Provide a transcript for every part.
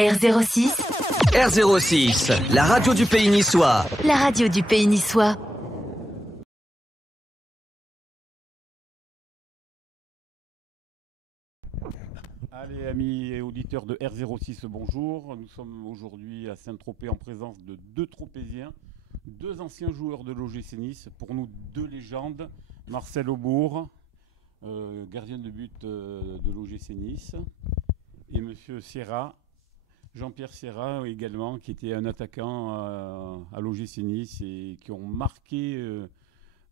R06, R06, la radio du pays niçois. la radio du pays niçois. Allez, amis et auditeurs de R06, bonjour. Nous sommes aujourd'hui à Saint-Tropez en présence de deux Tropéziens, deux anciens joueurs de l'OGC Nice, pour nous deux légendes. Marcel Aubourg, gardien de but de l'OGC Nice, et Monsieur Sierra, Jean-Pierre Sierra également, qui était un attaquant à l'OGC Nice et qui ont marqué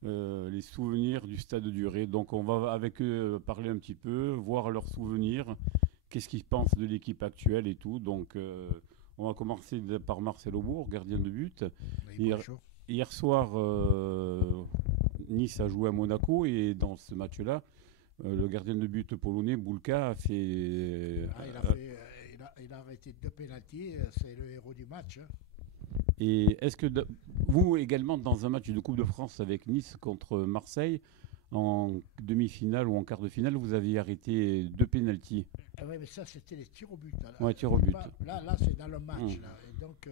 les souvenirs du Stade du Ré. Donc on va avec eux parler un petit peu, voir leurs souvenirs, qu'est-ce qu'ils pensent de l'équipe actuelle et tout. Donc on va commencer par Marcel Aubourg, gardien de but. Oui, Hier soir, Nice a joué à Monaco et dans ce match-là, le gardien de but polonais, Bulka, a fait... il a arrêté deux pénaltys, c'est le héros du match. Et est-ce que vous également, dans un match de Coupe de France avec Nice contre Marseille, en demi-finale ou en quart de finale, vous aviez arrêté deux pénaltys? Oui, mais ça, c'était les tirs au but. Ouais, tirs au but. Là, c'est dans le match. Là. Et donc,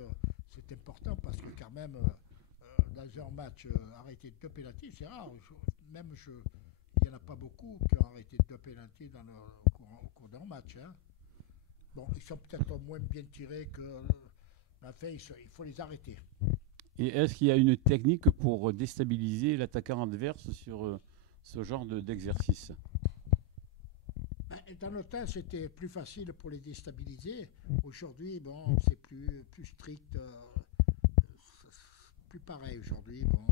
c'est important parce que quand même, dans un match, arrêter deux pénaltys, c'est rare. Il n'y en a pas beaucoup qui ont arrêté deux pénaltys au cours d'un match. Hein. Bon, ils sont peut-être moins bien tirés que... Enfin, il faut les arrêter. Et est-ce qu'il y a une technique pour déstabiliser l'attaquant adverse sur ce genre d'exercice? Dans le temps, c'était plus facile pour les déstabiliser. Aujourd'hui, bon, c'est plus strict, plus pareil aujourd'hui. Bon.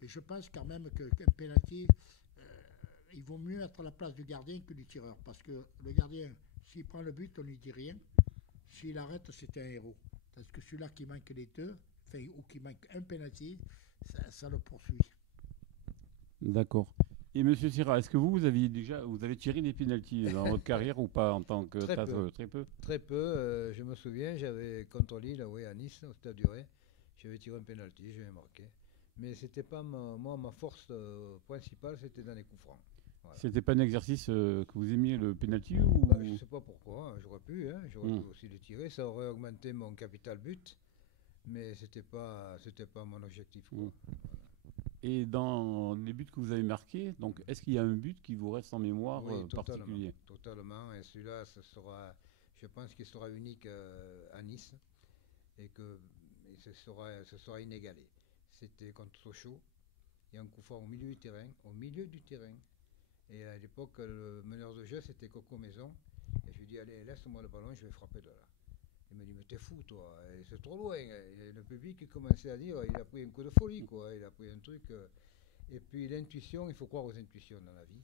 Mais je pense quand même qu'un penalty, il vaut mieux être à la place du gardien que du tireur. Parce que le gardien, s'il prend le but, on ne lui dit rien. S'il arrête, c'est un héros. Parce que celui-là qui manque les deux, ou qui manque un penalty, ça le poursuit. D'accord. Et Monsieur Sierra, est-ce que vous avez tiré des pénaltys dans votre carrière ou pas en tant que Très peu. Très peu. Très peu. Je me souviens, j'avais contre Lille, à Nice, au Stade du Ré. J'avais tiré un penalty, j'avais marqué. Mais c'était pas ma force principale, c'était dans les coups francs. Voilà. C'était pas un exercice que vous aimiez, le penalty ou... Je sais pas pourquoi, j'aurais pu aussi les tirer, ça aurait augmenté mon capital but, mais c'était pas mon objectif. Quoi. Et dans les buts que vous avez marqués, donc est-ce qu'il y a un but qui vous reste en mémoire particulier? Totalement, et celui-là, je pense qu'il sera unique à Nice et que ce sera inégalé. C'était contre Sochaux, il y a un coup franc au milieu du terrain. Et à l'époque, le meneur de jeu, c'était Coco Maison. Et je lui dis, allez, laisse-moi le ballon, je vais frapper de là. Il me dit, mais t'es fou, toi, c'est trop loin. Et le public commençait à dire, il a pris un coup de folie, quoi. Il a pris un truc. Et puis l'intuition, il faut croire aux intuitions dans la vie.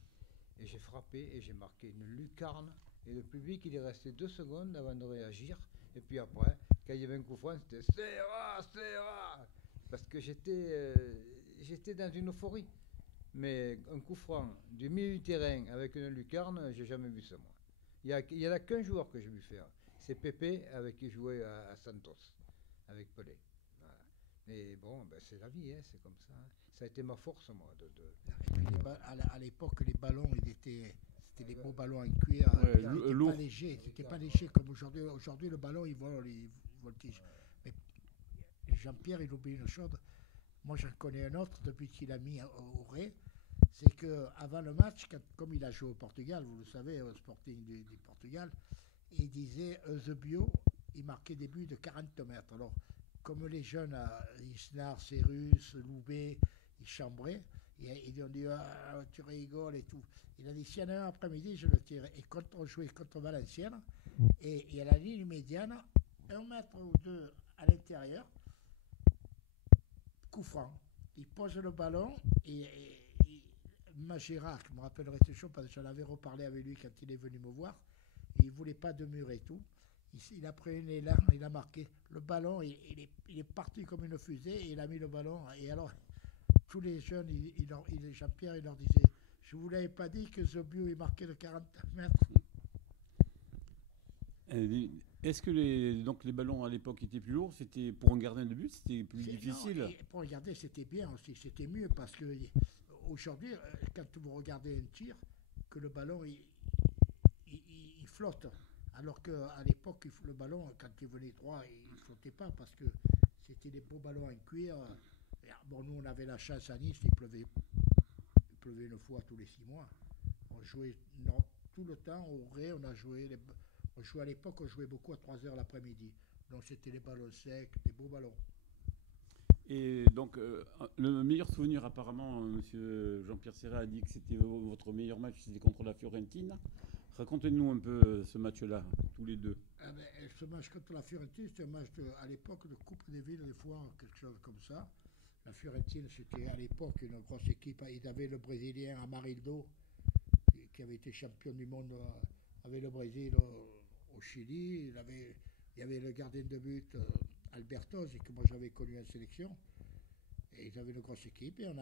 Et j'ai frappé et j'ai marqué une lucarne. Et le public, il est resté 2 secondes avant de réagir. Et puis après, quand il y avait un coup franc, c'était Serra. Parce que j'étais dans une euphorie. Mais un coup franc du milieu du terrain avec une lucarne, j'ai jamais vu ça, moi. Il y en a qu'un joueur que j'ai vu faire. C'est Pépé, avec qui jouait à Santos, avec Pelé. Voilà. Mais bon, c'est la vie, hein, c'est comme ça. Hein. Ça a été ma force, moi. À l'époque, les ballons, c'était des beaux ballons en cuir. C'était pas léger comme aujourd'hui. Aujourd'hui, le ballon, il voltige. Mais Jean-Pierre, il oublie une chose. Moi, j'en connais un autre depuis qu'il a mis au Ré. C'est qu'avant le match, comme il a joué au Portugal, vous le savez, au Sporting du Portugal, il disait Eusebio, il marquait des buts de 40 mètres. Alors, comme les jeunes, Isnar, Cérus, Loubet, ils chambraient, ils ont dit tu rigoles et tout. Il a dit s'il y en a un après-midi, je le tire. Et quand on jouait contre Valenciennes, et à la ligne médiane, 1 mètre ou 2 à l'intérieur, coup franc. Il pose le ballon et Magirac, je me rappellerai toujours parce que j'en avais reparlé avec lui quand il est venu me voir. Il ne voulait pas de mur et tout. Il a pris une élan, il a marqué. Le ballon, il est parti comme une fusée et il a mis le ballon. Et alors, tous les jeunes, Jean-Pierre, il leur disait je ne vous l'avais pas dit que Zobio il marquait de 40 mètres. Est-ce que les ballons à l'époque étaient plus lourds? C'était pour un gardien de but, c'était plus difficile? Non, pour un gardien, c'était bien aussi. C'était mieux parce que aujourd'hui, quand vous regardez un tir, que le ballon il flotte. Alors qu'à l'époque, le ballon, quand il venait droit, il ne flottait pas parce que c'était des beaux ballons en cuir. Bon, nous, on avait la chance à Nice, il pleuvait une fois tous les 6 mois. On jouait tout le temps au Ré, on jouait à l'époque, on jouait beaucoup à 3 h l'après-midi. Donc c'était les ballons secs, des beaux ballons. Et donc, le meilleur souvenir, apparemment, monsieur Jean-Pierre Serra a dit que c'était votre meilleur match, c'était contre la Fiorentina. Racontez-nous un peu ce match-là, tous les deux. Ce match contre la Fiorentina, c'était un match à l'époque de Coupe des Villes, des fois, quelque chose comme ça. La Fiorentina, c'était à l'époque une grosse équipe. Ils avaient le Brésilien Amarildo, qui avait été champion du monde avec le Brésil au Chili. Il y avait le gardien de but Albertos, que moi j'avais connu en sélection. Et ils avaient une grosse équipe. Et on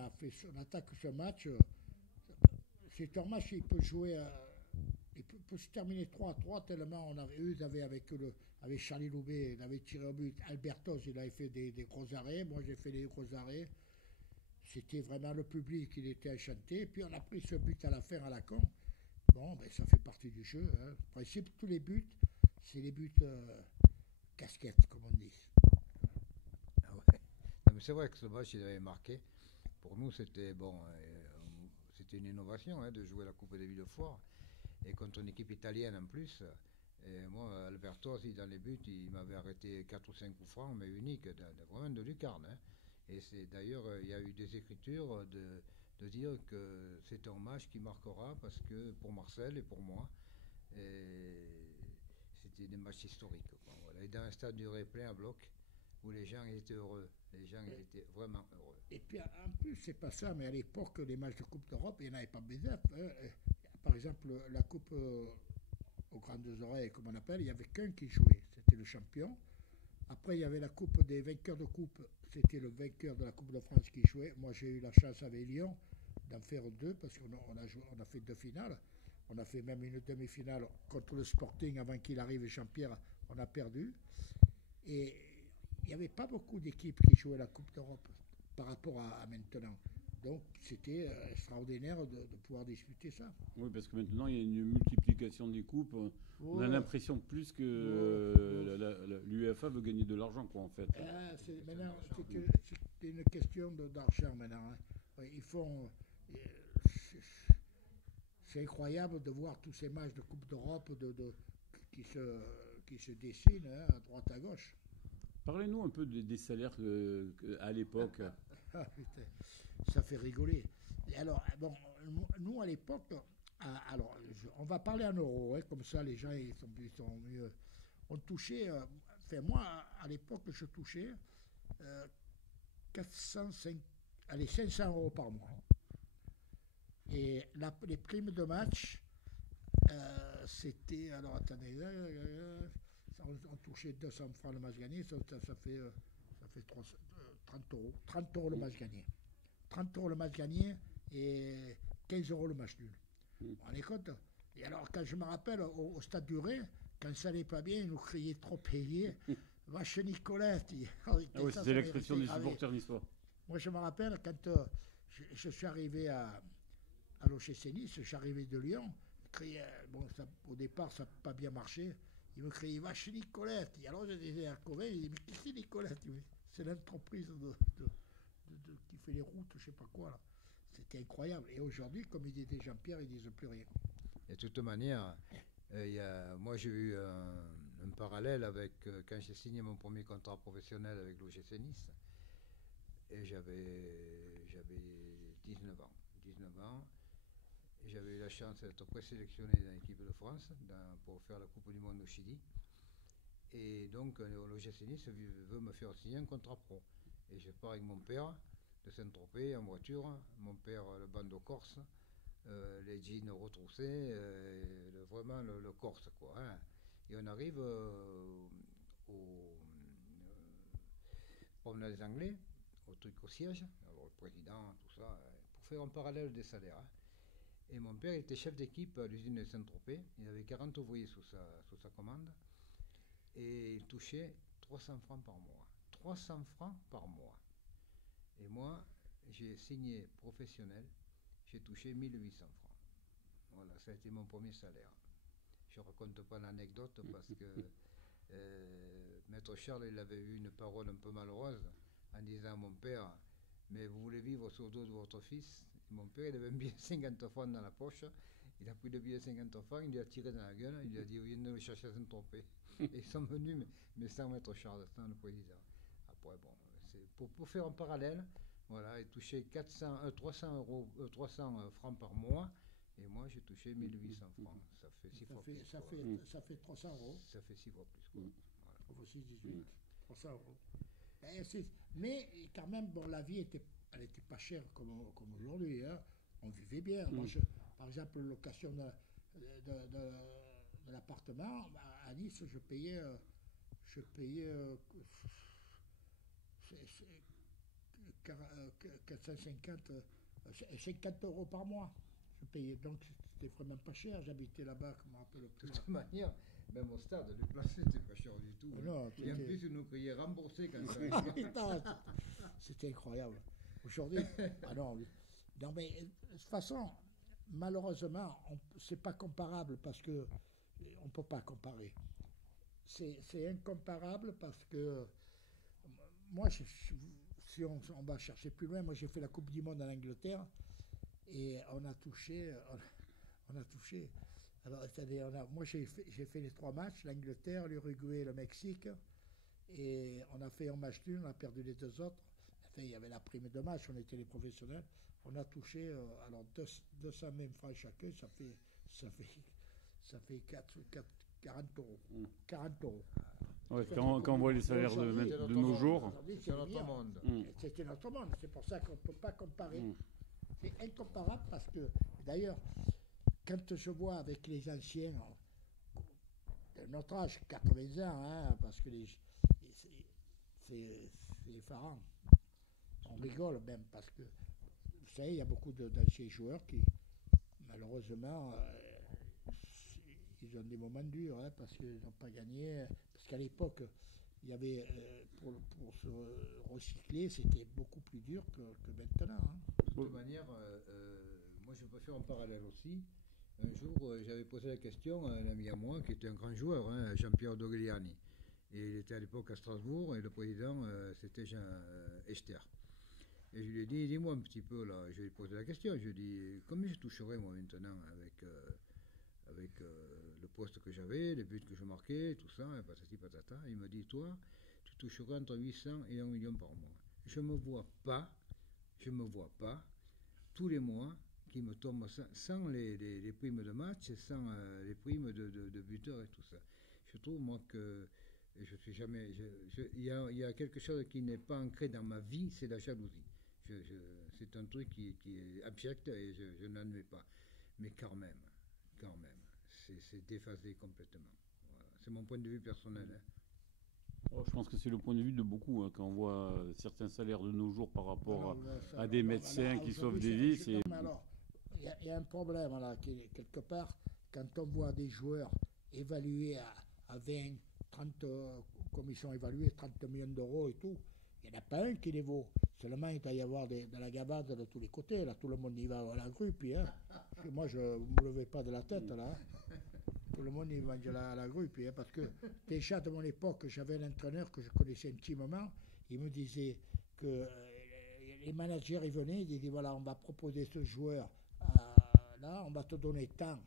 attaque ce match. C'est un match qui peut jouer. Il peut se terminer 3-3 tellement ils avaient avec Charlie Loubet, il avait tiré au but. Albertos, il avait fait des gros arrêts. Moi, j'ai fait des gros arrêts. C'était vraiment le public, il était enchanté. Puis on a pris ce but à la fin à la con. Bon, ben, ça fait partie du jeu. Hein. En principe, tous les buts, c'est les buts casquettes, comme on dit. Ah ouais. Non, mais c'est vrai que ce match, il avait marqué. Pour nous, c'était c'était une innovation de jouer la Coupe des Villes de Foire. Et contre une équipe italienne en plus. Et moi, Alberto, dans les buts, il m'avait arrêté 4 ou 5 coups francs, mais uniques, vraiment de lucarne. Hein. Et c'est d'ailleurs, il y a eu des écritures de dire que c'est un match qui marquera, parce que pour Marcel et pour moi, c'était des matchs historiques. Quoi. Voilà. Et dans un stade du plein à bloc, où les gens étaient heureux. Les gens étaient vraiment heureux. Et puis en plus, c'est pas ça, mais à l'époque, les matchs de Coupe d'Europe, il n'y en avait pas besoin. Par exemple, la Coupe aux Grandes Oreilles, comme on appelle, il n'y avait qu'un qui jouait, c'était le champion. Après, il y avait la Coupe des vainqueurs de Coupe, c'était le vainqueur de la Coupe de France qui jouait. Moi, j'ai eu la chance avec Lyon d'en faire 2, parce qu'on a fait 2 finales. On a fait même une demi-finale contre le Sporting avant qu'il arrive, Jean-Pierre, on a perdu. Et il n'y avait pas beaucoup d'équipes qui jouaient la Coupe d'Europe par rapport à maintenant. Donc c'était extraordinaire de pouvoir disputer ça. Oui, parce que maintenant il y a une multiplication des coupes. On a l'impression plus que l'UEFA veut gagner de l'argent, quoi, en fait. Maintenant, c'est une question d'argent maintenant. Hein. Ils font. C'est incroyable de voir tous ces matchs de Coupe d'Europe qui se dessinent à droite à gauche. Parlez-nous un peu des salaires à l'époque. Ah, putain, ça fait rigoler. Et alors, bon, nous à l'époque, on va parler en euros, hein, comme ça les gens ils sont mieux. On touchait, moi à l'époque je touchais 500 € par mois. Et les primes de match, c'était, alors attendez, on touchait 200 francs le match gagné, ça fait 30 €. 30 € le match gagné. 30 € le match gagné et 15 € le match nul. Vous vous rendez compte? Et alors, quand je me rappelle, au Stade du Ré, quand ça n'allait pas bien, ils nous criaient trop payés. Vache Nicolette. Ah oui, c'est l'expression des supporters niçois. Moi, je me rappelle, quand je suis arrivé à l'OGC Nice, j'arrivais de Lyon, ils criaient, au départ, ça n'a pas bien marché. Ils me criaient Vache Nicolette. Et alors, je disais à Corée, mais qui c'est Nicolette? C'est l'entreprise qui fait les routes, je sais pas quoi. Là. C'était incroyable. Et aujourd'hui, comme il disait Jean-Pierre, ils disent plus rien. Et de toute manière, moi j'ai eu un parallèle avec quand j'ai signé mon premier contrat professionnel avec l'OGC Nice. Et j'avais 19 ans. Et j'avais eu la chance d'être présélectionné dans l'équipe de France pour faire la Coupe du Monde au Chili. Et donc, l'OGC Nice veut me faire signer un contrat pro. Et je pars avec mon père de Saint-Tropez en voiture. Mon père, le bandeau corse, les jeans retroussés, vraiment le corse, quoi. Hein. Et on arrive au promenade des Anglais, au siège, alors le président, tout ça, pour faire un parallèle des salaires. Hein. Et mon père était chef d'équipe à l'usine de Saint-Tropez. Il avait 40 ouvriers sous sa commande. Et il touchait 300 francs par mois. 300 francs par mois. Et moi, j'ai signé professionnel, j'ai touché 1800 francs. Voilà, ça a été mon premier salaire. je ne raconte pas l'anecdote parce que Maître Charles, il avait eu une parole un peu malheureuse en disant à mon père, mais vous voulez vivre sur le dos de votre fils? Et mon père, il avait un billet de 50 francs dans la poche. Il a pris le billet de 50 francs, il lui a tiré dans la gueule, il lui a dit, vous venez de le chercher à Saint-Tropez. Et ils sont venus, mais sans Maître Charles, sans le président. Après, bon, c'est pour faire un parallèle, voilà, il touchait 300 francs par mois, et moi j'ai touché 1800 francs. Ça fait 6 fois plus. Ça fait 300 euros. Ça fait 6 fois plus. Quoi. Voilà. 6, 18, 300 euros. Mais quand même, bon, la vie elle était pas chère comme aujourd'hui. Hein. On vivait bien. Moi, par exemple, la location de l'appartement, à Nice, je payais 450, 50 euros par mois. Je payais, donc c'était vraiment pas cher. J'habitais là-bas, je me rappelle plus. De toute manière, même au stade, les places, c'était pas cher du tout. Non, et en plus, ils nous criaient remboursé quand ça. C'était incroyable. Aujourd'hui, non, mais de toute façon, malheureusement, c'est pas comparable parce que on peut pas comparer. C'est incomparable parce que moi, si on va chercher plus loin, moi j'ai fait la Coupe du Monde en Angleterre et on a touché. Alors, moi j'ai fait les 3 matchs, l'Angleterre, l'Uruguay, le Mexique, et on a fait un match nul, on a perdu les 2 autres. Enfin, il y avait la prime de match, on était les professionnels. On a touché 200 000 francs chacun, ça fait 40 euros. 40 euros. Ouais, quand on voit les salaires de nos jours. C'est notre monde. C'était notre monde, c'est pour ça qu'on ne peut pas comparer. C'est incomparable parce que, d'ailleurs, quand je vois avec les anciens de notre âge, 80 ans, hein, parce que c'est effarant. On rigole même parce que, vous savez, il y a beaucoup d'anciens joueurs qui, malheureusement, ils ont des moments durs, hein, parce qu'ils n'ont pas gagné. Parce qu'à l'époque, il y avait, pour se recycler, c'était beaucoup plus dur que maintenant. Hein. De toute manière, moi je peux faire un parallèle aussi. Un jour, j'avais posé la question à un ami à moi qui était un grand joueur, hein, Jean-Pierre Dogliani. Et il était à l'époque à Strasbourg et le président, c'était Jean Echter. Et je lui ai dit, dis-moi un petit peu, là, je lui ai posé la question, je lui ai dit, combien je toucherais moi maintenant avec le poste que j'avais, les buts que je marquais, tout ça, et patati patata. Il me dit, toi, tu toucherais entre 800 et 1 million par mois. Je me vois pas, tous les mois, qui me tombent sans les primes de match, sans les primes de buteurs et tout ça. Je trouve, moi, que je suis jamais... Il y a quelque chose qui n'est pas ancré dans ma vie, c'est la jalousie. C'est un truc qui est abject et je n'admets pas. Mais quand même, c'est déphasé complètement. Voilà. C'est mon point de vue personnel. Hein. Oh, je pense que c'est le point de vue de beaucoup, hein, quand on voit certains salaires de nos jours par rapport à des médecins qui sauvent des vies. Alors, il y a un problème là, quelque part, quand on voit des joueurs évalués à 20, 30, comme ils sont évalués, 30 millions d'euros et tout, il n'y en a pas un qui les vaut. Seulement, il doit y avoir de la gavade de tous les côtés. Là, tout le monde y va à la grue. Puis, hein, parce que moi, je ne me levais pas de la tête. Là. Tout le monde y va à la grue. Puis, hein, parce que déjà, de mon époque, j'avais un entraîneur que je connaissais intimement. Il me disait que les managers, ils venaient, ils disaient, voilà, on va proposer ce joueur. Là, on va te donner tant.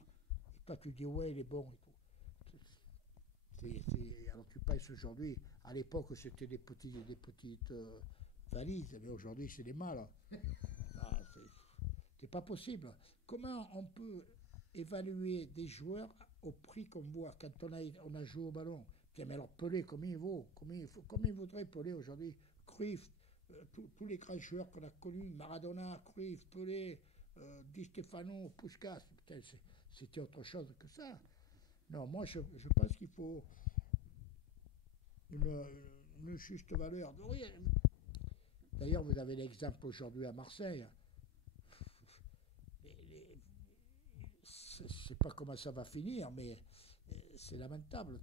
Et toi, tu dis, ouais, il est bon. Et tout. Alors, tu penses aujourd'hui, à l'époque, c'était des petites valises, mais aujourd'hui, c'est des mâles. C'est pas possible. Comment on peut évaluer des joueurs au prix qu'on voit quand on a joué au ballon? Tiens, mais alors, Pelé, combien il vaut? Combien il vaudrait Pelé aujourd'hui? Cruyff, tous les grands joueurs qu'on a connus, Maradona, Cruyff, Pelé, Di Stefano, Puskas, c'était autre chose que ça. Non, moi, je pense qu'il faut une juste valeur. D'ailleurs, vous avez l'exemple aujourd'hui à Marseille. C'est pas comment ça va finir, mais c'est lamentable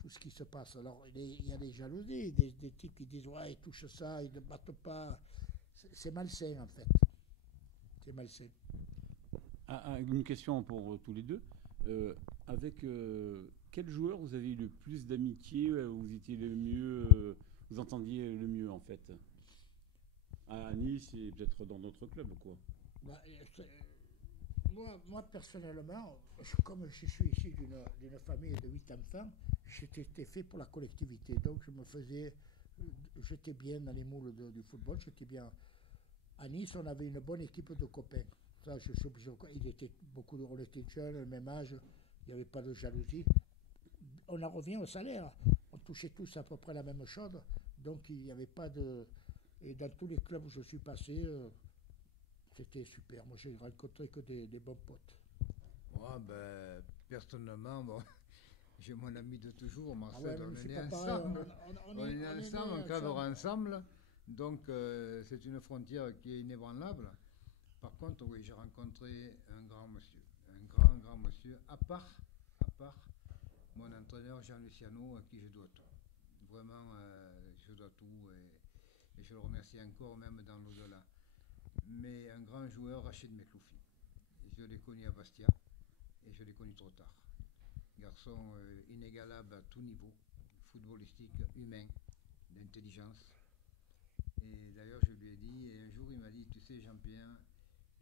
tout ce qui se passe. Alors, il y a des jalousies, des types qui disent ouais, ils touchent ça, ils ne battent pas. C'est malsain en fait. C'est malsain. Une question pour tous les deux. Avec quel joueur vous avez eu le plus d'amitié, vous étiez le mieux, vous entendiez le mieux en fait? À Nice et peut-être dans d'autres clubs, quoi. Bah, moi, personnellement, comme je suis issu d'une famille de 8 enfants, j'étais fait pour la collectivité. Donc, j'étais bien dans les moules du football. J'étais bien. À Nice, on avait une bonne équipe de copains. Ça, je suis obligé. On était jeunes, le même âge. Il n'y avait pas de jalousie. On en revient au salaire. On touchait tous à peu près la même chose. Donc, il n'y avait pas de. Et dans tous les clubs où je suis passé, c'était super. Moi, j'ai rencontré que des bons potes. Moi, personnellement, bon, j'ai mon ami de toujours, Marcel. Ah ouais, on est nés ensemble. On est nés ensemble, on cadre ensemble. Donc, c'est une frontière qui est inébranlable. Par contre, oui, j'ai rencontré un grand monsieur. Un grand monsieur, à part mon entraîneur Jean Luciano, à qui je dois tout. Vraiment, je dois tout. Et je le remercie encore, même dans l'au-delà. Mais un grand joueur, Rachid Mekloufi. Je l'ai connu à Bastia et je l'ai connu trop tard. Garçon inégalable à tout niveau, footballistique, humain, d'intelligence. Et d'ailleurs, je lui ai dit, et un jour il m'a dit, tu sais Jean-Pierre,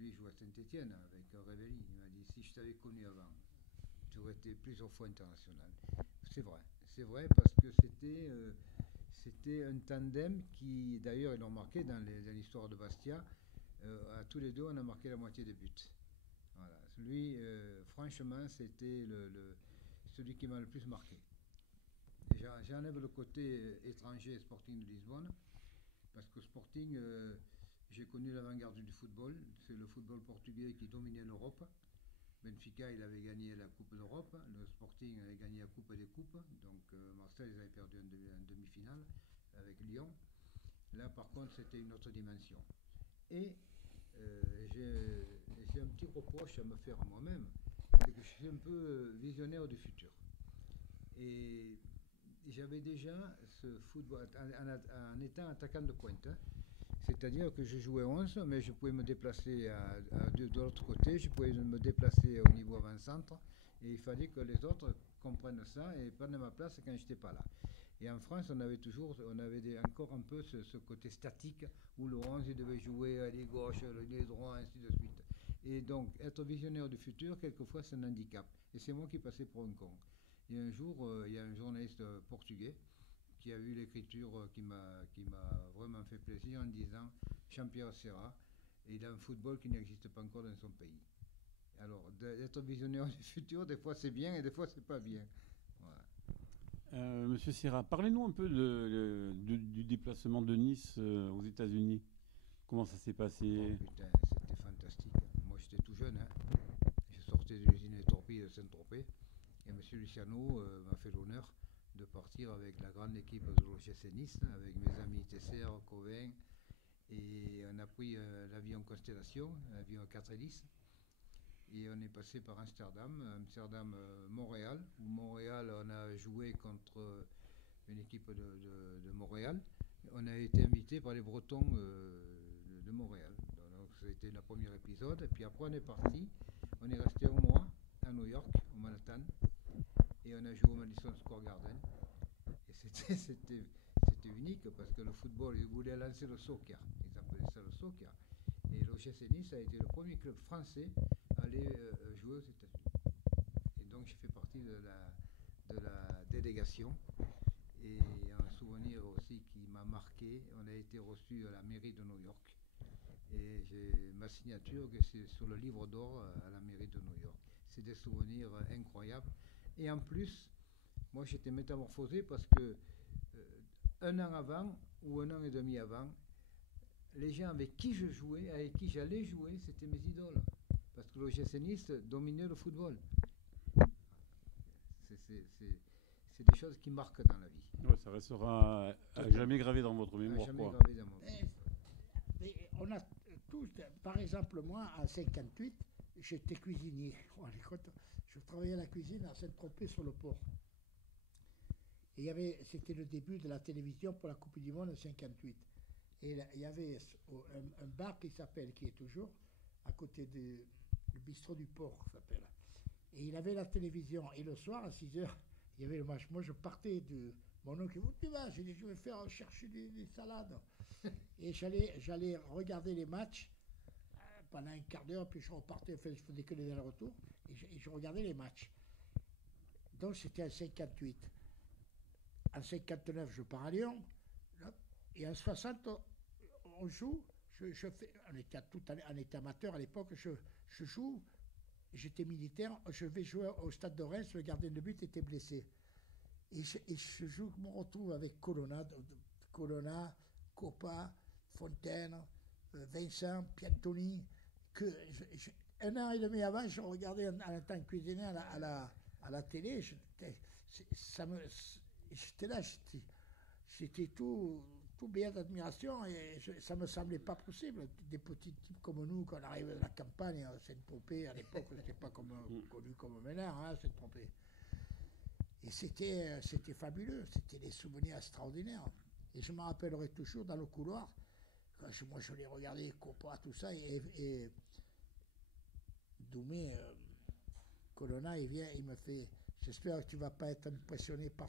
lui il joue à Saint-Étienne avec Révelli. Il m'a dit, si je t'avais connu avant, tu aurais été plusieurs fois international. C'est vrai parce que c'était un tandem qui, d'ailleurs, ils l'ont marqué dans l'histoire de Bastia. À tous les deux, on a marqué la moitié des buts. Voilà. Lui, franchement, c'était celui qui m'a le plus marqué. J'enlève le côté étranger Sporting de Lisbonne, parce que Sporting, j'ai connu l'avant-garde du football. C'est le football portugais qui dominait l'Europe. Benfica, il avait gagné la Coupe d'Europe. Le Sporting avait gagné la Coupe des Coupes. Donc Marseille, ils avaient perdu en demi-finale avec Lyon. Là, par contre, c'était une autre dimension. Et j'ai un petit reproche à me faire à moi-même, c'est que je suis un peu visionnaire du futur. Et j'avais déjà ce football en étant attaquant de pointe. Hein. C'est-à-dire que je jouais 11, mais je pouvais me déplacer de l'autre côté, je pouvais me déplacer au niveau avant-centre, et il fallait que les autres comprennent ça et prennent ma place quand je n'étais pas là. Et en France, on avait encore un peu ce côté statique, où le 11 il devait jouer à l'aile gauche, à l'aile droit, ainsi de suite. Et donc, être visionnaire du futur, quelquefois, c'est un handicap. Et c'est moi qui passais pour un con. Et un jour, il y a un journaliste portugais qui a vu l'écriture qui m'a vraiment fait plaisir en disant Jean-Pierre Serra, et il a un football qui n'existe pas encore dans son pays. Alors, d'être visionnaire du futur, des fois c'est bien et des fois c'est pas bien. Voilà. Monsieur Serra, parlez-nous un peu du déplacement de Nice aux États-Unis. Comment ça s'est passé? Oh, putain, c'était fantastique. Moi j'étais tout jeune, hein. Je sortais de l'usine des torpilles de Saint-Tropez et M. Luciano m'a fait l'honneur de partir avec la grande équipe de l'OGC Nice, avec mes amis Tesser, Covin, et on a pris l'avion Constellation, l'avion à 4 hélices, et on est passé par Amsterdam, Montréal, où Montréal, on a joué contre une équipe de Montréal. On a été invité par les Bretons de Montréal. Donc ça a été le premier épisode, et puis après on est parti, on est resté un mois à New York, au Manhattan, et on a joué au Madison Square Garden. Et c'était unique parce que le football, ils voulaient lancer le soccer. Ils appelaient ça le soccer. Et l'OGC Nice a été le premier club français à aller jouer aux États-Unis. Et donc j'ai fait partie de la délégation. Et un souvenir aussi qui m'a marqué, on a été reçu à la mairie de New York. Et j'ai ma signature que c'est sur le livre d'or à la mairie de New York. C'est des souvenirs incroyables. Et en plus, moi j'étais métamorphosé parce que un an avant ou un an et demi avant, les gens avec qui je jouais, avec qui j'allais jouer, c'était mes idoles. Parce que l'OGC Nice dominait le football. C'est des choses qui marquent dans la vie. Ouais, ça restera à jamais gravé dans votre mémoire. Jamais gravé dans mon mémoire. On a tous, par exemple, moi, en 58, j'étais cuisinier. Je travaillais à la cuisine à Saint-Tropez sur le port. Et c'était le début de la télévision pour la Coupe du Monde en 58. Et il y avait un bar qui est toujours à côté du bistrot du port, s'appelle. Et il avait la télévision. Et le soir, à 6h, il y avait le match. Moi, je partais de... Mon oncle, où tu vas? J'ai dit, je vais faire chercher des salades. Et j'allais regarder les matchs pendant un quart d'heure, puis je repartais, enfin, je faisais que des allers-retours, et je regardais les matchs. Donc c'était en 58. En 59, je pars à Lyon, et en 60, on joue, on était amateur à l'époque, je joue, j'étais militaire, je vais jouer au stade de Reims, le gardien de but était blessé. Et je me retrouve avec Colonna, Coppa, Fontaine, Vincent, Piantoni, un an et demi avant, je regardais en tant que cuisinier à la télé, j'étais là, j'étais tout béat d'admiration et ça me semblait pas possible. Des petits types comme nous, quand on arrivait de la campagne, Saint-Tropez, à l'époque, c'était pas connu comme maintenant, hein, Saint-Tropez. Et c'était fabuleux, c'était des souvenirs extraordinaires. Et je me rappellerai toujours dans le couloir, quand moi je les regardais, Coppa, tout ça, et Doumé, Colonna, il vient, il me fait, j'espère que tu ne vas pas être impressionné par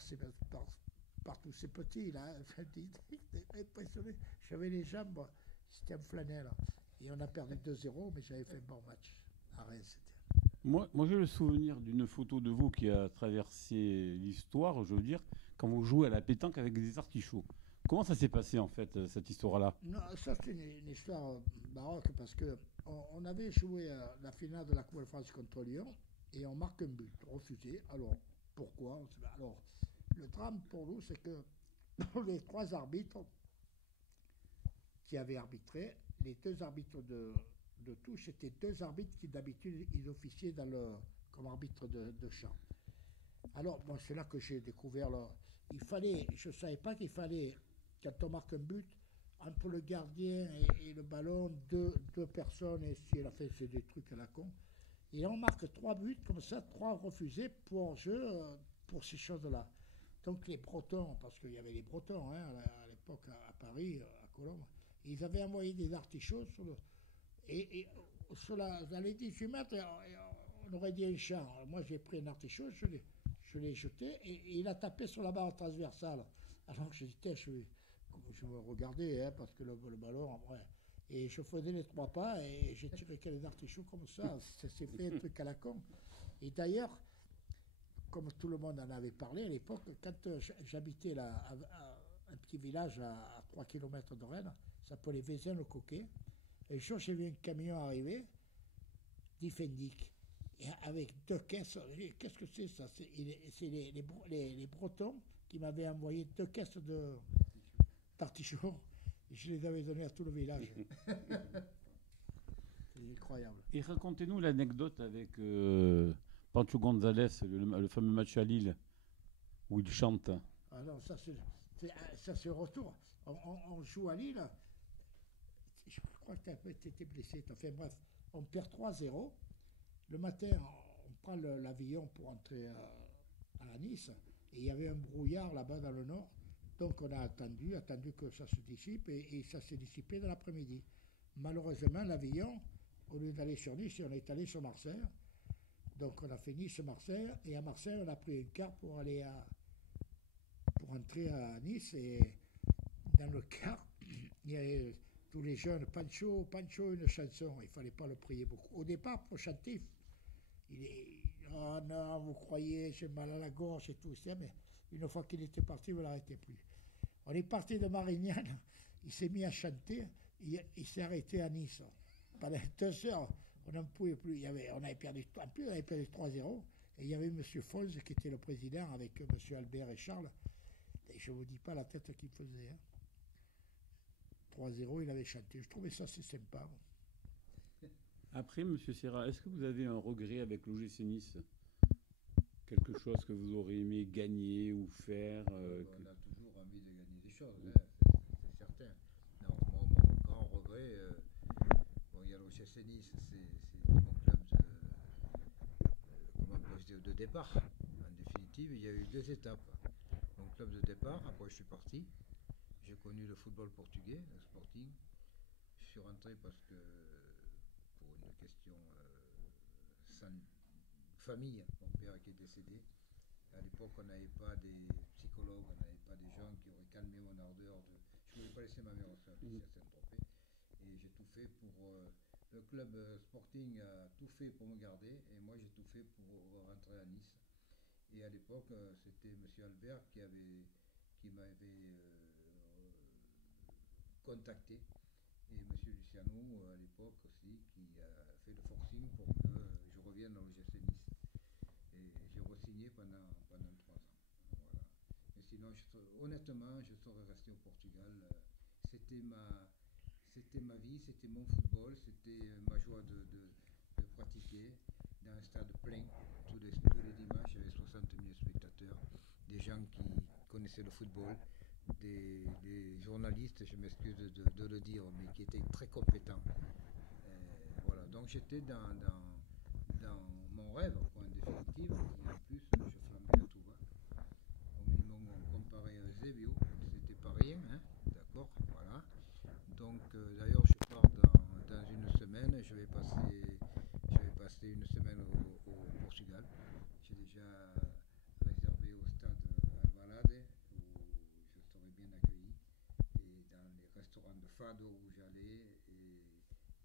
tous ces petits, là. Impressionné. J'avais les jambes, c'était un flanelle. Et on a perdu 2-0, mais j'avais fait un bon match. Arrête, c'était. Moi j'ai le souvenir d'une photo de vous qui a traversé l'histoire, je veux dire, quand vous jouez à la pétanque avec des artichauts. Comment ça s'est passé, en fait, cette histoire-là? Non, ça, c'est une histoire baroque, parce qu'on avait joué la finale de la Coupe de France contre Lyon, et on marque un but, refusé. Alors, pourquoi? Alors, le drame pour nous, c'est que les 3 arbitres qui avaient arbitré, les 2 arbitres de touche, c'était 2 arbitres qui d'habitude ils officiaient comme arbitre de champ. Alors, bon, c'est là que j'ai découvert je ne savais pas qu'il fallait, quand on marque un but, entre le gardien et le ballon, deux personnes, et si elle a fait des trucs à la con. Et on marque 3 buts, comme ça, 3 refusés pour pour ces choses-là. Donc les Bretons, parce qu'il y avait les Bretons hein, à l'époque à Paris, à Colombes, ils avaient envoyé des artichauts dans les 18 mètres, on aurait dit un champ. Alors moi j'ai pris un artichaut, je l'ai jeté et il a tapé sur la barre transversale. Alors je disais, je me regardais hein, parce que le ballon, ouais. Et je faisais les 3 pas et j'ai tiré quelques artichauts comme ça. Ça s'est fait un truc à la con. Et d'ailleurs, comme tout le monde en avait parlé à l'époque, quand j'habitais là, un petit village à 3 km de Rennes, ça s'appelait Vézin-le-Coquet. Et un jour, j'ai vu un camion arriver, d'Ifendic, avec 2 caisses. Qu'est-ce que c'est ça? C'est les Bretons qui m'avaient envoyé 2 caisses d'artichauts. Et je les avais donnés à tout le village. C'est incroyable. Et racontez-nous l'anecdote avec Pancho González, le fameux match à Lille, où il chante. Ah non, ça c'est le retour. On joue à Lille. Je crois que tu étais blessé. Enfin bref, on perd 3-0. Le matin, on prend l'avion pour entrer à Nice. Et il y avait un brouillard là-bas dans le nord. Donc on a attendu que ça se dissipe et ça s'est dissipé dans l'après-midi. Malheureusement, l'avion, au lieu d'aller sur Nice, on est allé sur Marseille. Donc on a fait Nice-Marseille et à Marseille, on a pris un car pour entrer à Nice. Et dans le car, il y avait tous les jeunes, Pancho, une chanson, il ne fallait pas le prier beaucoup. Au départ, pour chanter, oh non, vous croyez, j'ai mal à la gorge et tout ça, mais une fois qu'il était parti, vous ne l'arrêtez plus. On est parti de Marignane, il s'est mis à chanter, il s'est arrêté à Nice. Pendant 2 heures, on n'en pouvait plus. On avait perdu 3-0, et il y avait M. Folz qui était le président avec M. Albert et Charles. Et je ne vous dis pas la tête qu'il faisait. Hein. 3-0, il avait chanté. Je trouvais ça assez sympa. Après, M. Serra, est-ce que vous avez un regret avec l'OGC Nice? Quelque chose que vous auriez aimé gagner ou faire On a toujours envie de gagner des choses, hein, c'est certain. Non, mon grand regret, il y a l'OGC Nice, c'est mon club de départ. En définitive, il y a eu 2 étapes. Mon club de départ, après je suis parti. J'ai connu le football portugais, le Sporting. Je suis rentré parce que, pour une question famille, mon père qui est décédé. À l'époque, on n'avait pas des psychologues, on n'avait pas des gens qui auraient calmé mon ardeur. Je ne voulais pas laisser ma mère seule ici à Saint-Tropez. Et j'ai tout fait pour... le club Sporting a tout fait pour me garder et moi j'ai tout fait pour rentrer à Nice. Et à l'époque, c'était M. Albert qui m'avait contacté. Et M. Luciano, à l'époque aussi, qui a fait le forcing pour que je revienne au GC Nice. Et j'ai re-signé pendant 3 ans. Voilà. Mais sinon, honnêtement, je serais resté au Portugal. C'était ma vie, c'était mon football, c'était ma joie de pratiquer dans un stade plein. Tous les dimanches, il y avait 60 000 spectateurs, des gens qui connaissaient le football, des journalistes, je m'excuse de le dire, mais qui étaient très compétents. Voilà, donc j'étais dans mon rêve, quoi, en définitive, et en plus, je flambais à tout va. Ils m'ont comparé à Eusebio, c'était pas rien, hein, d'accord, voilà. Donc, d'ailleurs, je pars dans une semaine, je vais passer une semaine au Portugal. J'ai déjà réservé au stade Alvalade, où je serai bien accueilli, et dans les restaurants de Fado où j'allais, et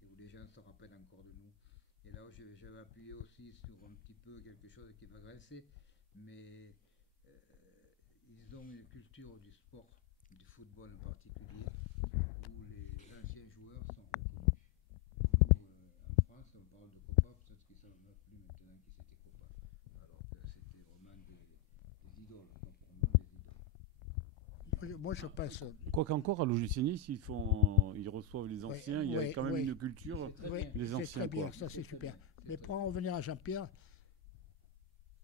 où les gens se rappellent encore de nous. Et là, je vais appuyer aussi sur un petit peu quelque chose qui va grincer, mais ils ont une culture du sport, du football en particulier, où les anciens joueurs sont reconnus. Nous, en France, on parle de Copa, peut-être qu'ils ne savent même plus maintenant qui c'était Copa, alors que c'était vraiment des idoles, pas pour moi des idoles. Moi, je pense... Quoi qu'encore, à l'OGC Nice, ils reçoivent les anciens, il y a quand même une culture, les anciens. C'est très bien, quoi. ça c'est super. Mais pour en revenir à Jean-Pierre,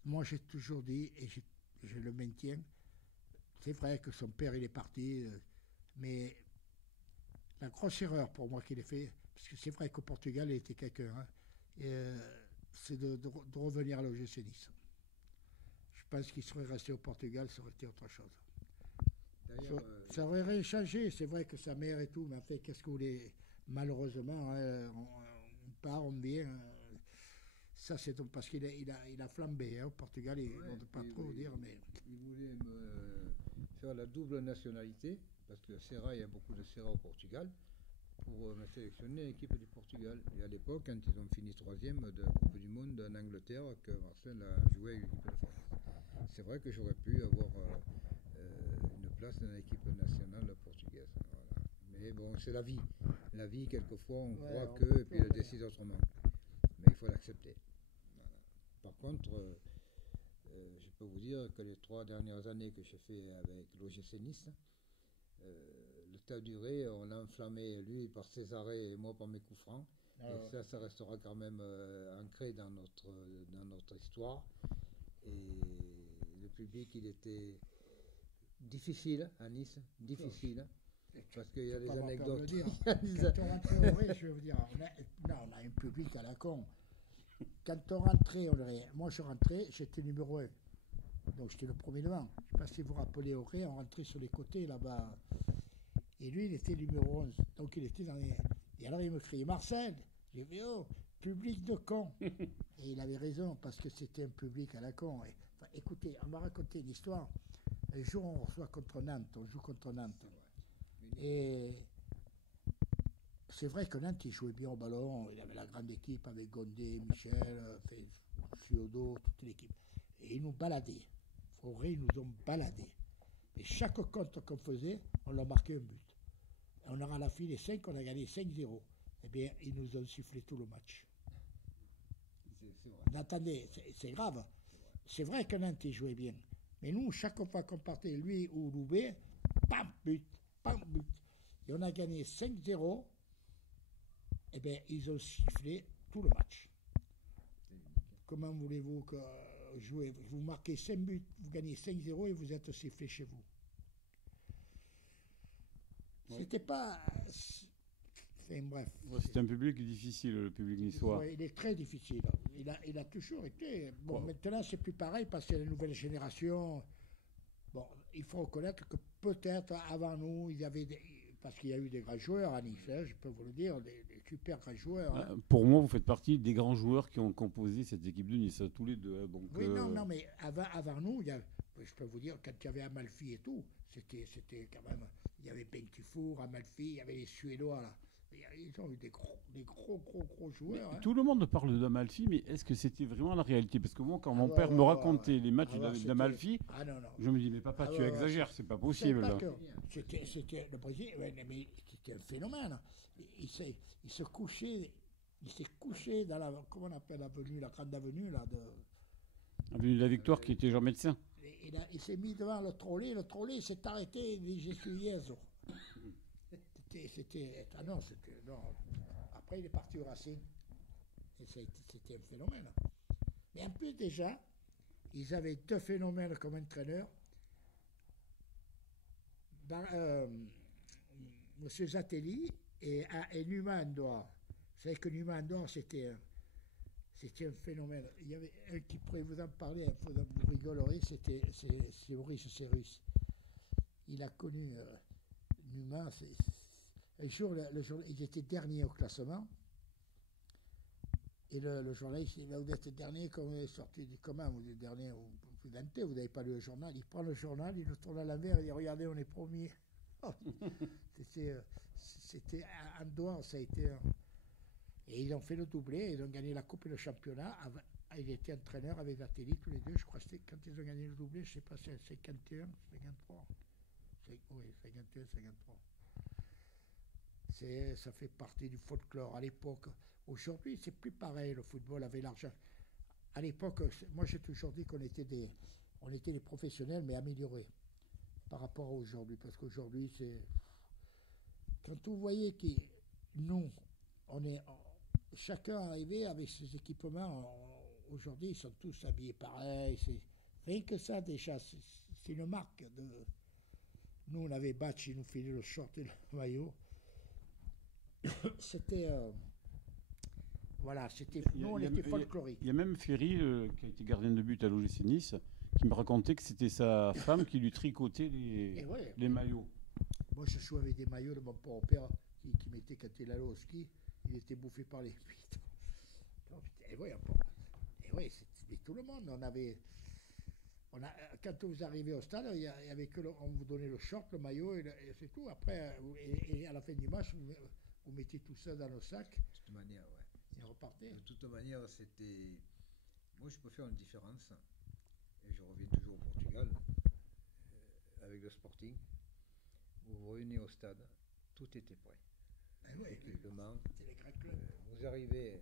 moi j'ai toujours dit, et je le maintiens, c'est vrai que son père il est parti, mais la grosse erreur pour moi qu'il ait fait, parce que c'est vrai qu'au Portugal il était quelqu'un, hein, c'est de revenir à l'OGC Nice. Je pense qu'il serait resté au Portugal, ça aurait été autre chose. Ça aurait rien changé, c'est vrai que sa mère et tout, mais en fait, qu'est-ce que vous voulez, malheureusement, hein, on part, on vient. Ça, c'est donc parce qu'il a flambé hein, au Portugal, il ne pas trop dire. Mais... Il voulait faire la double nationalité, parce que Serra, il y a beaucoup de Serra au Portugal, pour me sélectionner l'équipe du Portugal. Et à l'époque, quand ils ont fini 3e de la Coupe du Monde en Angleterre, que Marcel a joué avec l'équipe de France. C'est vrai que j'aurais pu avoir une place dans l'équipe nationale portugaise. Voilà. Mais bon, c'est la vie. La vie, quelquefois, on croit que, et puis elle décide autrement. Mais il faut l'accepter. Voilà. Par contre, je peux vous dire que les 3 dernières années que j'ai fait avec l'OGC Nice, le tas duré, on l'a enflammé, lui par ses arrêts et moi par mes coups francs. Et ça restera quand même ancré dans notre histoire. Et le public, il était difficile à Nice, difficile. Parce qu'il y a des anecdotes. Quand on rentrait, oui, je vais vous dire, on a un public à la con. Quand on rentrait, moi je rentrais, j'étais numéro 1. Donc j'étais le premier devant. Je ne sais pas si vous vous rappelez au Ré, on rentrait sur les côtés là-bas. Et lui, il était numéro 11. Donc il était dans les... Et alors il me criait Marcel. J'ai dit oh, public de con. Et il avait raison, parce que c'était un public à la con. Et, enfin, écoutez, on m'a raconté une histoire. Un jour, on reçoit contre Nantes, on joue contre Nantes. Et c'est vrai que Nantes, il jouait bien au ballon. Il avait la grande équipe avec Gondé, Michel, Fiodo, toute l'équipe. Et ils nous baladaient. Forêt, ils nous ont baladés. Et chaque compte qu'on faisait, on leur marquait un but. Et on aura la file les 5, on a gagné 5-0. Eh bien, ils nous ont sifflé tout le match. Attendez, c'est grave. C'est vrai que Nantes, il jouait bien. Mais nous, chaque fois qu'on partait, lui ou Loubet, pam, but, pam, but. Et on a gagné 5-0. Eh bien, ils ont sifflé tout le match. Comment voulez-vous que jouer? Vous marquez 5 buts, vous gagnez 5-0 et vous êtes sifflé chez vous. C'était pas... Enfin, bref. C'est un public difficile, le public niçois. Il est très difficile. Il a toujours été... Bon, maintenant, c'est plus pareil parce que la nouvelle génération... Bon, il faut reconnaître que peut-être avant nous, il y avait des... parce qu'il y a eu des grands joueurs à Nice, hein, je peux vous le dire, des super grands joueurs. Hein. Pour moi, vous faites partie des grands joueurs qui ont composé cette équipe de Nice, tous les deux. Hein, donc, oui, non, mais avant nous, je peux vous dire, quand il y avait Amalfi et tout, c'était quand même. Il y avait Bentifour, Amalfi, il y avait les Suédois là. Ils ont eu des gros joueurs. Hein. Tout le monde parle d'Amalfi, mais est-ce que c'était vraiment la réalité? Parce que moi, quand mon père me racontait les matchs d'Amalfi, je me dis, mais papa, tu exagères, c'est pas possible. C'était le Brésil, mais c'était un phénomène. Il s'est couché dans la, comment on appelle l'avenue, la grande avenue là de. Avenue de la Victoire qui était Jean Médecin. Il s'est mis devant le trolley s'est arrêté, il dit, je suis Yezo. Non. Après, il est parti au Racing. Et c'était un phénomène. Mais en plus, déjà, ils avaient deux phénomènes comme entraîneur. Monsieur Zatelli et Numa Andor. Vous savez que Numa Andor, c'était un phénomène. Il y avait un qui pourrait vous en parler, vous rigolerez, c'est Maurice Cérus. Il a connu Numa, un jour, il était dernier au classement. Et le journaliste dit, vous êtes dernier, comme vous êtes sorti du comment, vous êtes dernier, vous n'avez pas lu le journal. Il prend le journal, il le tourne à l'envers, il dit, regardez, on est premier. C'était en dehors, ça a été. Et ils ont fait le doublé, ils ont gagné la Coupe et le championnat. Il était entraîneur avec Zatelli, tous les deux. Je crois que c'était quand ils ont gagné le doublé, je ne sais pas, c'est 51, 53. Oui, 51, 53. Ça fait partie du folklore à l'époque. Aujourd'hui, c'est plus pareil, le football avait l'argent. À l'époque, moi j'ai toujours dit qu'on était des professionnels, mais améliorés par rapport à aujourd'hui. Parce qu'aujourd'hui, c'est. Quand vous voyez que nous, chacun arrivé avec ses équipements, aujourd'hui, ils sont tous habillés pareil. Rien que ça, déjà, c'est une marque de. Nous, on avait Batch, il nous filait le short et le maillot. C'était. Voilà, c'était. Nous, on était folklorique. Il y a même Ferry, qui a été gardien de but à l'OGC Nice, qui me racontait que c'était sa femme qui lui tricotait les maillots. Moi, je jouais avec des maillots de mon père qui mettait quand il allait au ski, il était bouffé par les huîtres. Et oui, c'était tout le monde. Quand vous arrivez au stade, il y avait on vous donnait le short, le maillot, et c'est tout. Après, et à la fin du match, vous mettez tout ça dans le sac. De toute manière, ouais. Et repartez. De toute manière, c'était. Moi, je peux faire une différence. Et je reviens toujours au Portugal, avec le Sporting. Vous revenez au stade, tout était prêt. L'équipement. Vous arrivez,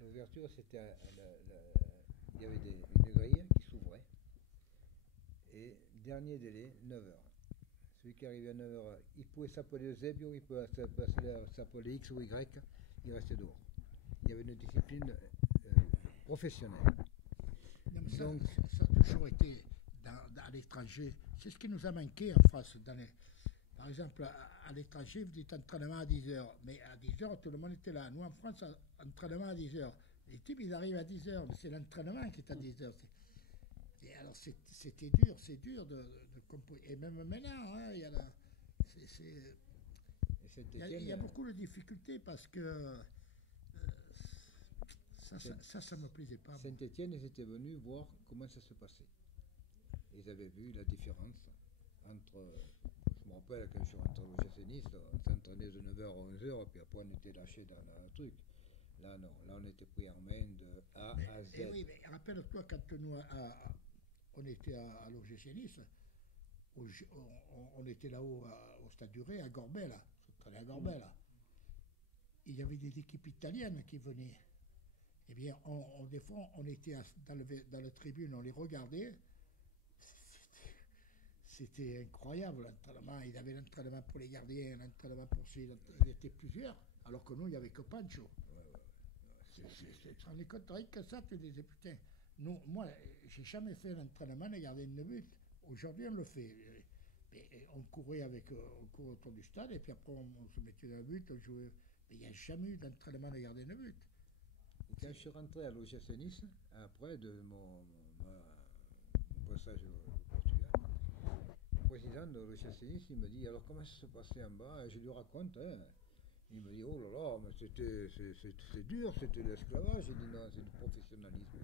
l'ouverture, c'était. Il y avait une grille qui s'ouvrait. Et dernier délai, 9h. Celui qui arrivait à 9h, il pouvait s'appeler Eusebio, il pouvait s'appeler X ou Y, il restait dehors. Il y avait une discipline professionnelle. Donc, ça a toujours été à l'étranger. C'est ce qui nous a manqué en France. Par exemple, à l'étranger, vous dites entraînement à 10h. Mais à 10h, tout le monde était là. Nous, en France, entraînement à 10h. Les types, ils arrivent à 10h, mais c'est l'entraînement qui est à 10h. Et alors, c'était dur, de composer. Et même maintenant, hein, il y a beaucoup de difficultés parce que ça me plaisait pas. Saint-Étienne, ils étaient venus voir comment ça se passait. Ils avaient vu la différence entre. Je me rappelle quand je suis rentré au GC Nice, on s'entraînait de 9h à 11h, puis après on était lâché dans le truc. Là, non. Là, on était pris en main de A à Z. Et oui, mais rappelle-toi quand nous, on était à l'OGC Nice, on était là-haut au Stade du Ré, à Gorbet, là. À Gorbet, là. Il y avait des équipes italiennes qui venaient. Eh bien, des fois, on était dans la tribune, on les regardait. C'était incroyable l'entraînement. Ils avaient l'entraînement pour les gardiens, l'entraînement pour ceux. Il était plusieurs, alors que nous, il n'y avait que Pancho. Tu te rendais compte, rien que ça, tu disais, putain, moi, j'ai jamais fait l'entraînement de gardien de but. Aujourd'hui, on le fait. Et on courait on courait autour du stade, et puis après, on se mettait dans le but, on jouait. Mais il n'y a jamais eu d'entraînement de gardien de but. Quand je suis rentré à l'OGC Nice, après de mon passage au Portugal, président de l'OGC Nice, il me dit alors comment ça se passait en bas? Et je lui raconte. Hein. Il me dit oh là là, mais c'est dur, c'était de l'esclavage. J'ai dit non, c'est du professionnalisme.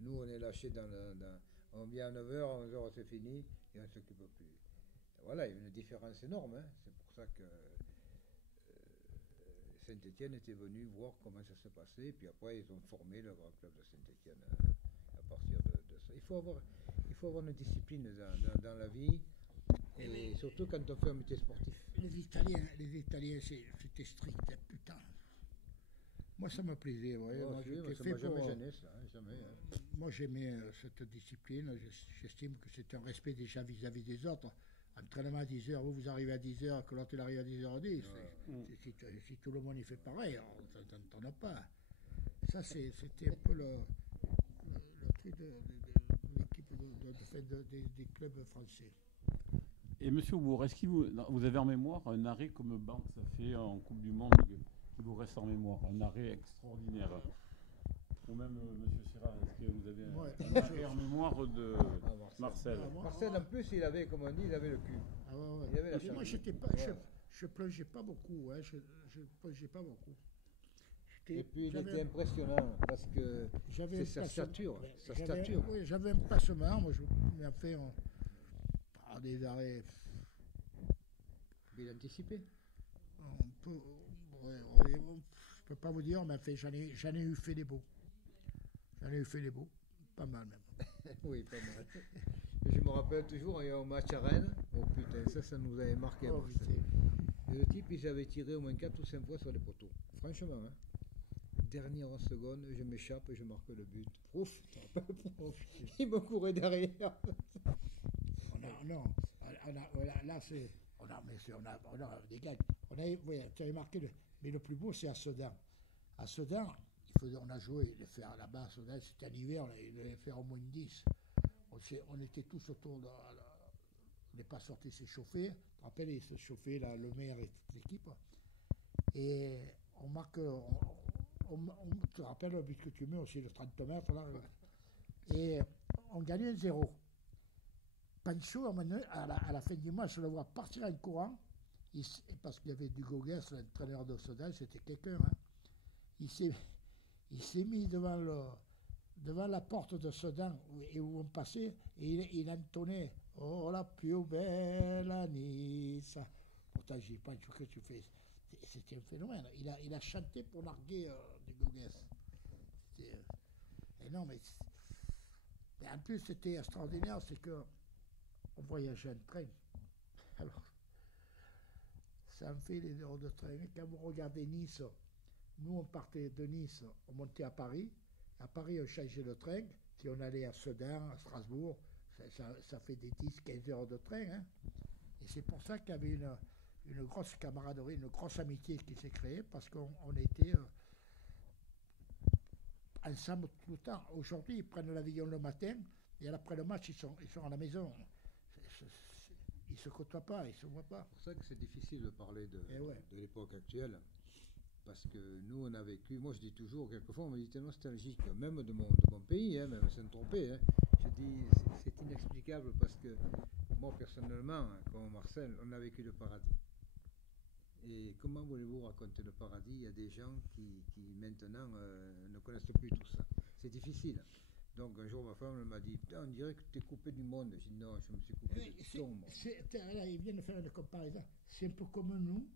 Nous on est lâchés on vient à 9h, à 11h c'est fini et on ne s'occupe plus. Et voilà, il y a une différence énorme. Hein. C'est pour ça que Saint-Étienne était venu voir comment ça se passait. Et puis après ils ont formé le grand club de Saint-Étienne à partir de ça. Il faut avoir une discipline dans la vie. Et surtout quand on fait un métier sportif. Les Italiens, c'était strict, hein, putain. Moi, ça me plaisait. Ouais. Moi, ça m'a jamais gêné, ça. Hein, jamais, hein. Moi, j'aimais cette discipline. J'estime que c'est un respect déjà vis-à-vis des autres. Entraînement à 10h, vous arrivez à 10h, que l'autre il arrive à 10h10. Si tout le monde y fait pareil, t'en as pas. Ça, c'était un peu le truc de l'équipe des clubs français. Et Monsieur Bourg, est-ce que vous avez en mémoire un arrêt comme Banks a fait en Coupe du Monde qui vous reste en mémoire? Un arrêt extraordinaire. Ou même Monsieur Syrah, est-ce que vous avez un arrêt en mémoire de Marcel? Marcel, en plus, il avait, comme on dit, il avait le cul. Ah ouais. Il avait la moi, je plongeais pas beaucoup. Hein, je plongeais pas beaucoup. Et puis, il était impressionnant parce que c'est sa stature. Oui, j'avais un placement. Moi, je m'ai fait par des arrêts. Il anticipé. Je peux pas vous dire, mais j'en ai eu fait des beaux. Pas mal même. Oui, pas mal. Je me rappelle toujours, il y a un match à Rennes. Oh putain, ça nous avait marqué. Et le type, il avait tiré au moins 4 ou 5 fois sur les poteaux. Franchement, hein. Dernière seconde, je m'échappe et je marque le but. Ouf, il me courait derrière. Là, c'est. On a des gars. Tu avais marqué. Mais le plus beau, c'est à Sedan. À Sedan, on a joué, là-bas à Sedan, c'était en hiver, il devait faire au moins 10. On était tous autour de. On n'est pas sortis s'échauffer. Tu te rappelles, ils se chauffaient, là, le maire et toute l'équipe. Et on marque. Tu te rappelles le but que tu mets aussi, le 30 mètres, là. Et on gagnait 1-0. Pancho, à la fin du match, je le vois partir en courant, parce qu'il y avait du Gogues, l'entraîneur de Sedan, c'était quelqu'un. Hein. Il s'est mis devant la porte de Sedan où on passait, et il entonnait « Oh, la plus belle à Nice ». Pourtant, je dis pas ce que tu fais. C'était un phénomène. Il a chanté pour larguer du Gogues. Non, mais en plus, c'était extraordinaire, c'est que on voyageait en train. Alors, ça me fait les heures de train. Mais quand vous regardez Nice, nous on partait de Nice, on montait à Paris. À Paris, on changeait le train. Si on allait à Sedan, à Strasbourg, ça fait des 10-15 heures de train. Hein. Et c'est pour ça qu'il y avait une grosse camaraderie, une grosse amitié qui s'est créée, parce qu'on était ensemble tout le temps. Aujourd'hui, ils prennent l'avion le matin, et après le match, ils sont à la maison. Ils ne se côtoient pas, ils ne se voient pas. C'est pour ça que c'est difficile de parler de l'époque actuelle. Parce que nous, on a vécu, moi je dis toujours, quelquefois on me dit tellement nostalgique, même de mon pays, hein, même Saint-Tropez. Hein. Je dis, c'est inexplicable parce que moi personnellement, comme Marcel, on a vécu le paradis. Et comment voulez-vous raconter le paradis? Il y a des gens qui maintenant ne connaissent plus tout ça. C'est difficile. Donc un jour ma femme m'a dit, putain, on dirait que tu es coupé du monde. J'ai dit non, je me suis coupé de tout. Là, il vient de faire une comparaison. C'est un peu comme nous,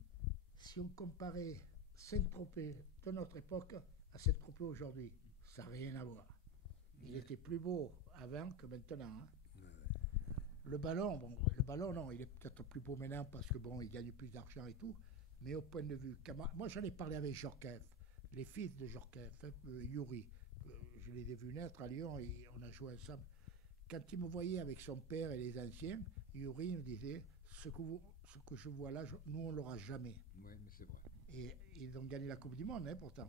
si on comparait Saint-Tropez de notre époque à Saint-Tropez aujourd'hui. Ça n'a rien à voir. Il était plus beau avant que maintenant. Hein. Le ballon, non, il est peut-être plus beau maintenant parce que bon, il gagne plus d'argent et tout. Mais au point de vue, moi j'en ai parlé avec Jorkaeff, les fils de Jorkaeff, Yuri. Je les ai vus naître à Lyon et on a joué ensemble. Quand il me voyait avec son père et les anciens, Yuri me disait ce que je vois là, nous on l'aura jamais. Oui, mais c'est vrai. Et ils ont gagné la Coupe du Monde, hein, pourtant.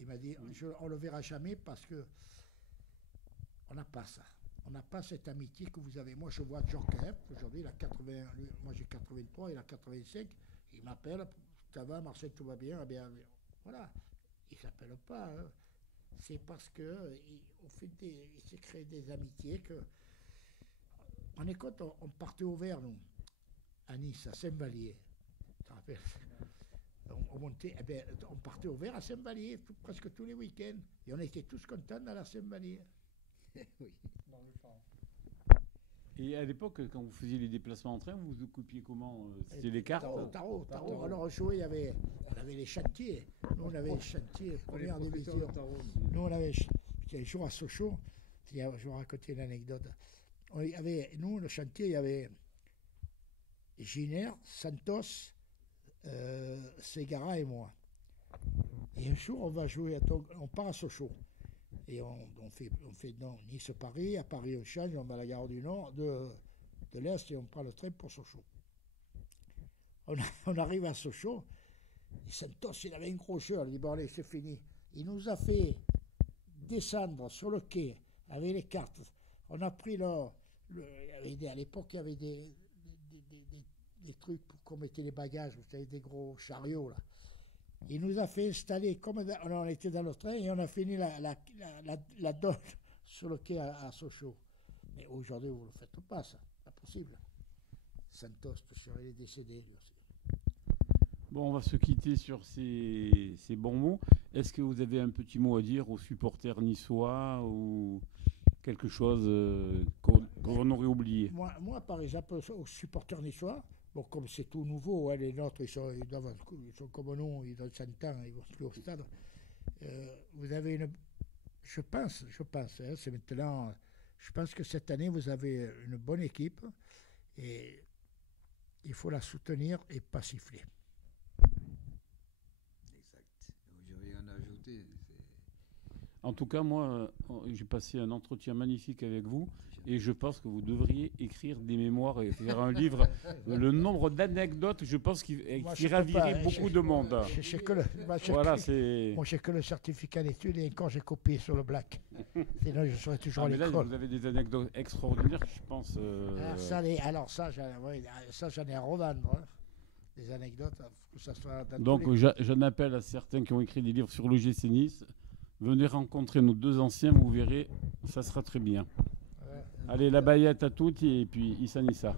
Il m'a dit on le verra jamais parce que on n'a pas ça. On n'a pas cette amitié que vous avez. Moi, je vois Jorkaeff, aujourd'hui, il a 80, moi j'ai 83, il a 85. Il m'appelle, ça va, Marcel, tout va bien, bien. Voilà. Il ne s'appelle pas. Hein. C'est parce qu'il s'est créé des amitiés que prenez compte, on partait au vert, nous, à Nice, à Saint-Vallier. Tu te rappelles? On montait, on partait au vert à Saint-Vallier presque tous les week-ends. Et on était tous contents dans la Saint-Vallier. Oui. Dans le champ. Et à l'époque, quand vous faisiez les déplacements en train, vous vous occupiez comment? C'était les cartes? Tarot. Alors on jouait, on avait les chantiers. Nous, on avait les chantiers, première division. Nous, on avait un jour à Sochaux, je vais vous raconter une anecdote. Nous, le chantier, il y avait Giner, Santos, Segara et moi. Et un jour, on va jouer, on part à Sochaux. Et on fait Nice-Paris. À Paris, on change, on va à la gare du Nord, de l'Est, et on prend le train pour Sochaux. On arrive à Sochaux, et Santos, il avait un gros jeu. Il dit, bon, allez, c'est fini. Il nous a fait descendre sur le quai avec les cartes. On a pris à l'époque, il y avait des trucs pour qu'on mettait les bagages, vous savez, des gros chariots, là. Il nous a fait installer, comme on était dans le train, et on a fini la donne sur le quai à Sochaux. Mais aujourd'hui, vous ne le faites pas, ça. Pas possible. Santos, il est décédé, lui aussi. Bon, on va se quitter sur ces bons mots. Est-ce que vous avez un petit mot à dire aux supporters niçois ou quelque chose qu'on aurait oublié? Moi, par exemple, aux supporters niçois, bon, comme c'est tout nouveau, les nôtres, ils sont comme nous, ils ont 100 ans, ils vont plus au stade. Vous avez je pense, c'est maintenant, je pense que cette année, vous avez une bonne équipe et il faut la soutenir et pas siffler. Exact. Je vais en ajouter. En tout cas, moi, j'ai passé un entretien magnifique avec vous et je pense que vous devriez écrire des mémoires et faire un livre. Le nombre d'anecdotes, je pense qu'il ravirait beaucoup de monde. Moi, j'ai que le certificat d'études et encore j'ai copié sur le black. Sinon, je serais toujours à l'école. Vous avez des anecdotes extraordinaires, je pense. Ça, j'en ai à revendre. Hein. Des anecdotes, que ça soit dans Donc, j'en appelle à certains qui ont écrit des livres sur l'OGC Nice. Venez rencontrer nos deux anciens, vous verrez, ça sera très bien. Ouais. Allez, la baillette à toutes et puis Issa Nissa.